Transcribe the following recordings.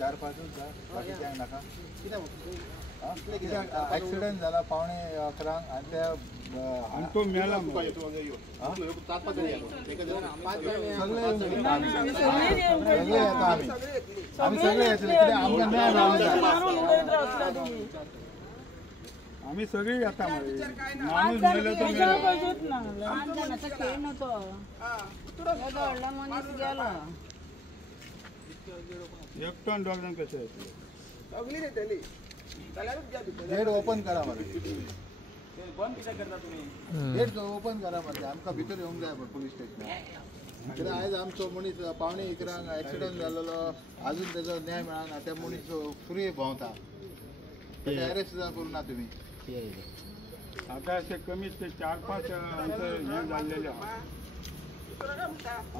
4-5 बाकी काय नका ऍक्सिडेंट झाला 11:15 आणि त्या आणि तो मेला आम्ही सगळे आता माणूस मेलो तो एक टन डॉलर कसे गेट ओपन करा गेट ओपन करा आमकां भितर येवंक जाय पुलीस स्टेशन कित्याक आयज आमचो मनीस 11:15 ऍक्सिडेंट जाल्लो अजून तेजो न्याय मेळना त्या मनीस फ्री भोंवता अरेस्ट सुद्दां करूना तुमी आता असे कमीत ते 4-5 हे झालेले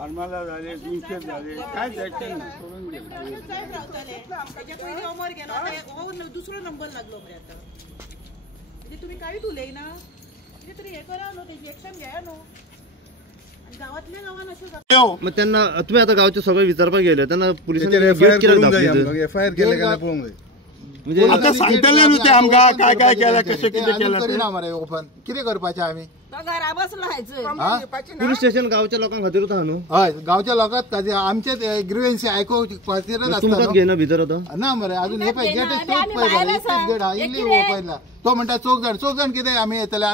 आर्माला झाले 200 झाले काय ऍक्शन करून दुसरो नंबर लागलो मरे आता म्हणजे तुम्ही काही उलय ना म्हणजे तरी हे करा न्हू तेजी एक्शन घ्या न्हू गावातल्या गावान अशें मग त्यांना तुम्ही आता गावचे सगळे विचारपाक गेले त्यांना पोलिसांनी एफआयआर केले काय पळोवंक जाय म्हणजे आता सांगतले न्हू ते आमकां काय काय केला कशें कितें केला करिना मरे ओपन कितें करपाचें आमी घरा बसलो पोलीस स्टेशन गावच्या लोकांक खातीरूच आहा न्हू हय गावच्या लोकांक आमचेच ग्रिव्हन्सी आयकोवपाचेरच आसता घेना भितर आता ना मरे अजून हे पळय गेट गेट हा इल्ली पयला तो म्हणटा चौग जाण कितें आमी येतले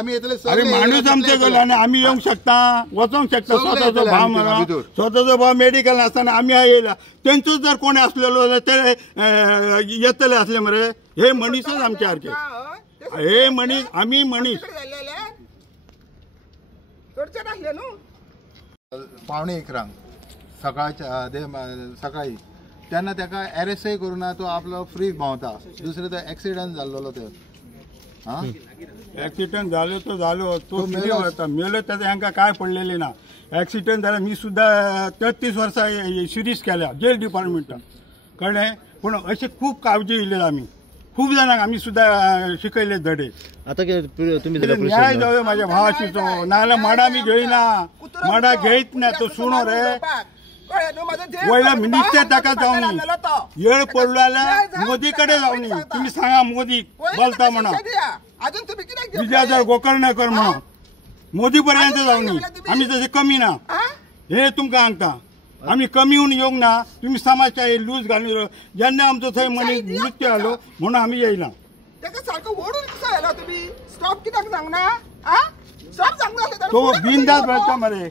अरे माणूस आमचे गेले आणि आम्ही येऊंक शकता वचोंक शकता स्वताचो भाव म्हणून स्वताचो भाव मेडिकल आसतना आम्ही येयला तेंचोच जर कोणी असलेलो जाल्यार ते येतले असले मरे हे मनीसच आमचे सारखे हे मनीस आम्ही मनीस 11:15 सकाळी तेन्ना ताका अरेस्टय करूना तो आपलो फ्री भोंवता दुसरो तो ऍक्सिडेंट जाल्लो तो ऍक्सिडेंट झालो तो झालो तो मेलो त्याचं हांकां काय पडलेले ना ऍक्सिडेंट जाला मी सुद्धा 33 वर्सां सिरीज केल्या जेल डिपार्टमेंटान कळ्ळें पूण अशें खूब काळजी येयले आमी खूब जाणांक आमी सुद्धा शिकयले धडे आता तुम्ही न्याय जावं माझ्या भावाशीचो नाजाल्यार माडा मी घेयना माडा घेयत ना तो सुणो रे वयल्या मिनिस्टर ताका जावनी येळ पडलो जाल्यार मोदी कडेन जावनी तुम्ही सांगा मोदी बोलता म्हणून 20,000 गोकर्णकर म्हणून मोदी पर्यंत जावनी आमी तशें कमी ना हे तुमकां सांगता आम्ही कमी होऊन येऊंक ना तुम्ही समाजच्या लूज घालून जेन्ना आमचो थंय मनीस मृत्यू जालो म्हणून आम्ही येयला तो बिनधास्त भोंवता मरे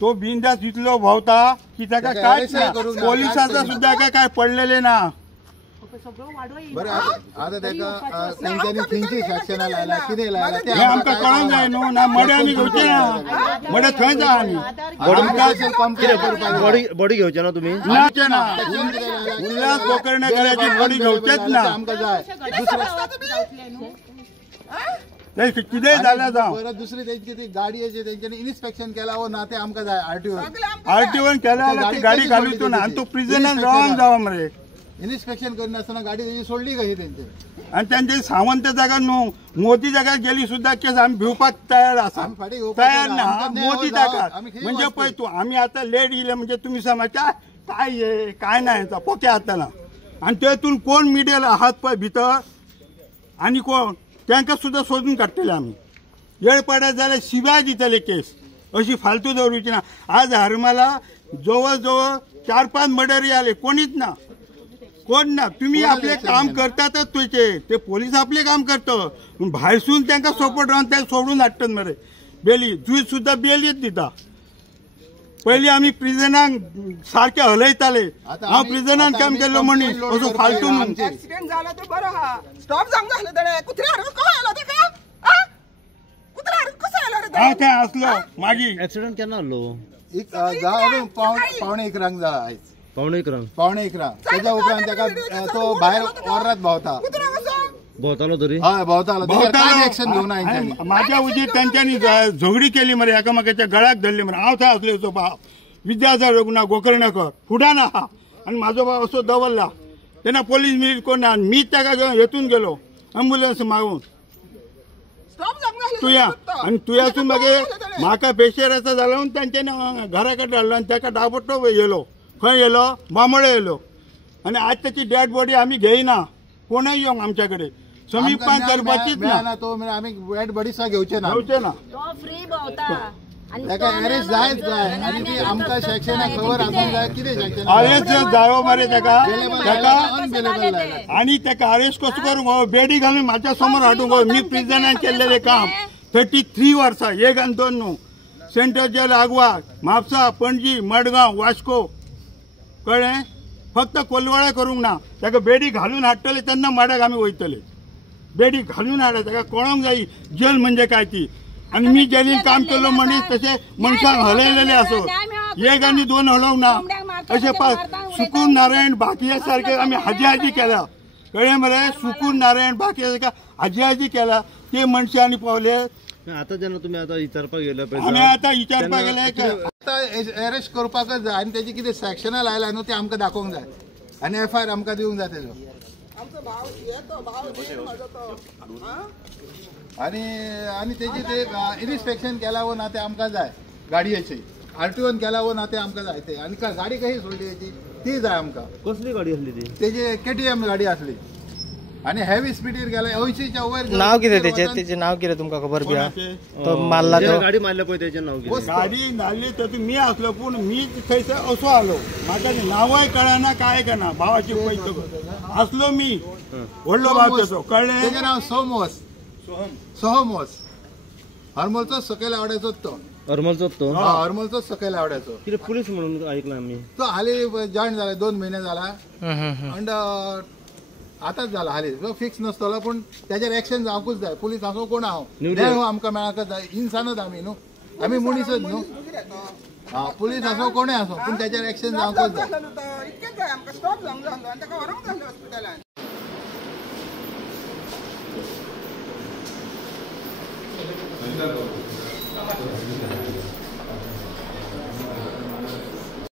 तो बिनधास्त इतलो भोंवता की ताका कांयच ना पोलिसांचा सुद्धा काय पडलेले ना बरें आता ताका तेंच्यांनी खंयची सेक्शनां लायला कितें लायला तें आमकां कळोंक जाय न्हू ना मडे आमी घेवचे ना मडे थंय जा आमी बॉडी घेवचे ना तुम्ही नाचे ना उल्हास गोकर्णेकराची बॉडी घेवचेच ना आमकां जाय ते कितेंय जाल्यार जावं परत दुसरी तेंची गाडयेचे तेंच्यांनी इन्स्पेक्शन केला वो ना ते आमकां जाय आरटीओन केला जाल्यार ती गाडी घालूचो ना आनी तो प्रिजनान रावंक जावो मरे इन्स्पेक्शन करिनासतना गाडी तेजी सोडली कशी तेंचे आणि त्यांचे सावंत जागा न्हू मोदी जाग्यार गेली सुद्धा केस आमी भिवपाक तयार आसा तयार ना मोदी जागा म्हणजे पळय तूं आमी आतां लेट येयले म्हणजे तुमी समजता काय हे काय ना हेचा पोके आताना आणि तेतून कोण मिडियल आहात पळय भितर आनी कोण तांकां सुद्धा सोदून काडटले आमी येळ पडत जाल्यार शिव्या दितले केस अशी फालतू दवरूची ना आज हरमाला जवळ जवळ 4-5 मर्डर जाले कोणीच ना कोण ना तुम्ही आपले काम करतातच तुझे ते पोलीस आपले काम करतात भायरसून त्यांना सपोर्ट राहून ते सोडून हाडटात मरे बेली जुईज सुद्धा बेलीच दिता पयलीं आमी प्रिजनाक सारखे हलयताले हांव प्रिजनान काम केल्लो मनीस असो फालतू ऍक्सिडेंट जाला तो बरो हा स्टॉप जावंक जाय तेणे कुत्रे हाडून कशें आयलो तेका कुत्रे हाडून कसो आयलो रे हांव थंय आसलो मागीर ऍक्सिडेंट केन्ना जाल्लो जावन 11:15 जाला आयज 11:15 तेच्या उपरांत ताका तो भायर ओर्रात भोंवता भोंवतालो तरी हय भोंवतालो काय एक्शन घेवना हांच्यानी माझ्या उजीर तांच्यांनी झगडी केली मरे एकामेकाच्या गळ्याक धरली मरे हांव थंय आसलो भाव विद्याधर रघुनाथ गोकर्णेकर फुडान आहा आनी म्हाजो भाव असो दवरला तेन्ना पोलीस मिलीट कोण ना मीच ताका घेवन हेतून गेलो अँब्युलन्स मागून तुया आनी तुयासून मागीर म्हाका पेशेर आसा जालो तांच्यांनी घरा कडेन हाडलो आनी ताका डाबोटो येयलो खंय येयलो बांबोळे येयलो आणि आज त्याची डेड बॉडी आम्ही घेईना कोणही येऊन आमच्याकडे समीपान करपाचीच ना तो आम्ही डेड बॉडीचा घेवचे ना तो फ्री भोंवता आनी ताका अरेस्ट जायच जाय आणि ती आमकां सेक्शनाक खबर आसूंक जाय कितें सेक्शन अरेस्ट जावो मरे ताका अनअवेलेबल लायला आणि ताका अरेस्ट कसो करूंक हो बेडी घालून माझ्या समोर हाडूंक हो मी प्रिझनान केलेले काम 33 वर्सां 1 आणि 2 न्हू सेंट्रल जेल आगवाद म्हापसा पणजी मडगांव वास्को कळ्ळें फक्त कोलवळे करूंक ना ताका बेडी घालून हाडटले तेन्ना माड्याक आमी वयतले बेडी घालून हाडा ताका कळोंक जाय जेल म्हणजे काय ती आणि मी जेलीन काम केलं मनीस तसे मनशाक हलयलेले असो 1 आणि 2 हलवंक ना अशे सुकून नारायण बाकीये सारखे आम्ही हाजी केला कळ्ळें मरे सुकून नारायण बाकीये सारखे हाजी केला ते मनशांनी पावले आता जेन्ना तुम्ही आता विचारपाक गेले आम्ही आता विचारपाक गेले आता अरेस्ट करपाकच जाय आणि त्याची कितें सेक्शनां लायला न्हू ते आमकां दाखोवंक जाय आणि FIR आमकां दिवंक जाय तेजो आणि तेजी ते इन्स्पेक्शन केला वो ना ते आमकां जाय गाडयेची RTOन केला वो ना ते आमकां जाय ते आणि गाडी कशी सोडली तेची ती जाय आमकां कसली गाडी असली ती तेजी KTM गाडी असली आणि हेवी स्पीडीर गेला 80च्या वयर नाव कितें तेचे नाव कितें तुमकां खबर बी हा तो मारला तो गाडी मारल्या पळय तेचें नाव कितें गाडी नाल्ली तर मी असलो पूण मी थंयसर असो आलो म्हाका नांवय कळना काय कळना भावाची पळयत असलो मी व्हडलो भाव तेचो कळ्ळें तेजें नांव सोहम हरमलचो सकयल आवड्याचो तो हरमलचो तो हरमलचो सकयल आवड्याचो कितें पुलीस म्हणून ऐकला आम्ही तो हाली जॉईन जाला 2 महिने जाला अंड आताच झाला हाली तो फिक्स नसतलो पण त्याच्यार एक्शन जावंकूच जाय पुलीस असो कोण हांव न्याय आमकां मेळाकच जाय इन्सानच आमी न्हू आमी मनीसच न्हू पुलीस असो कोणूय असो पूण त्याच्यार एक्शन जावंकूच जाय इतकेच जाय आमकां स्टॉप जावंक जाय आनी ताका व्हरोंक जाय हॉस्पिटलान Gracias.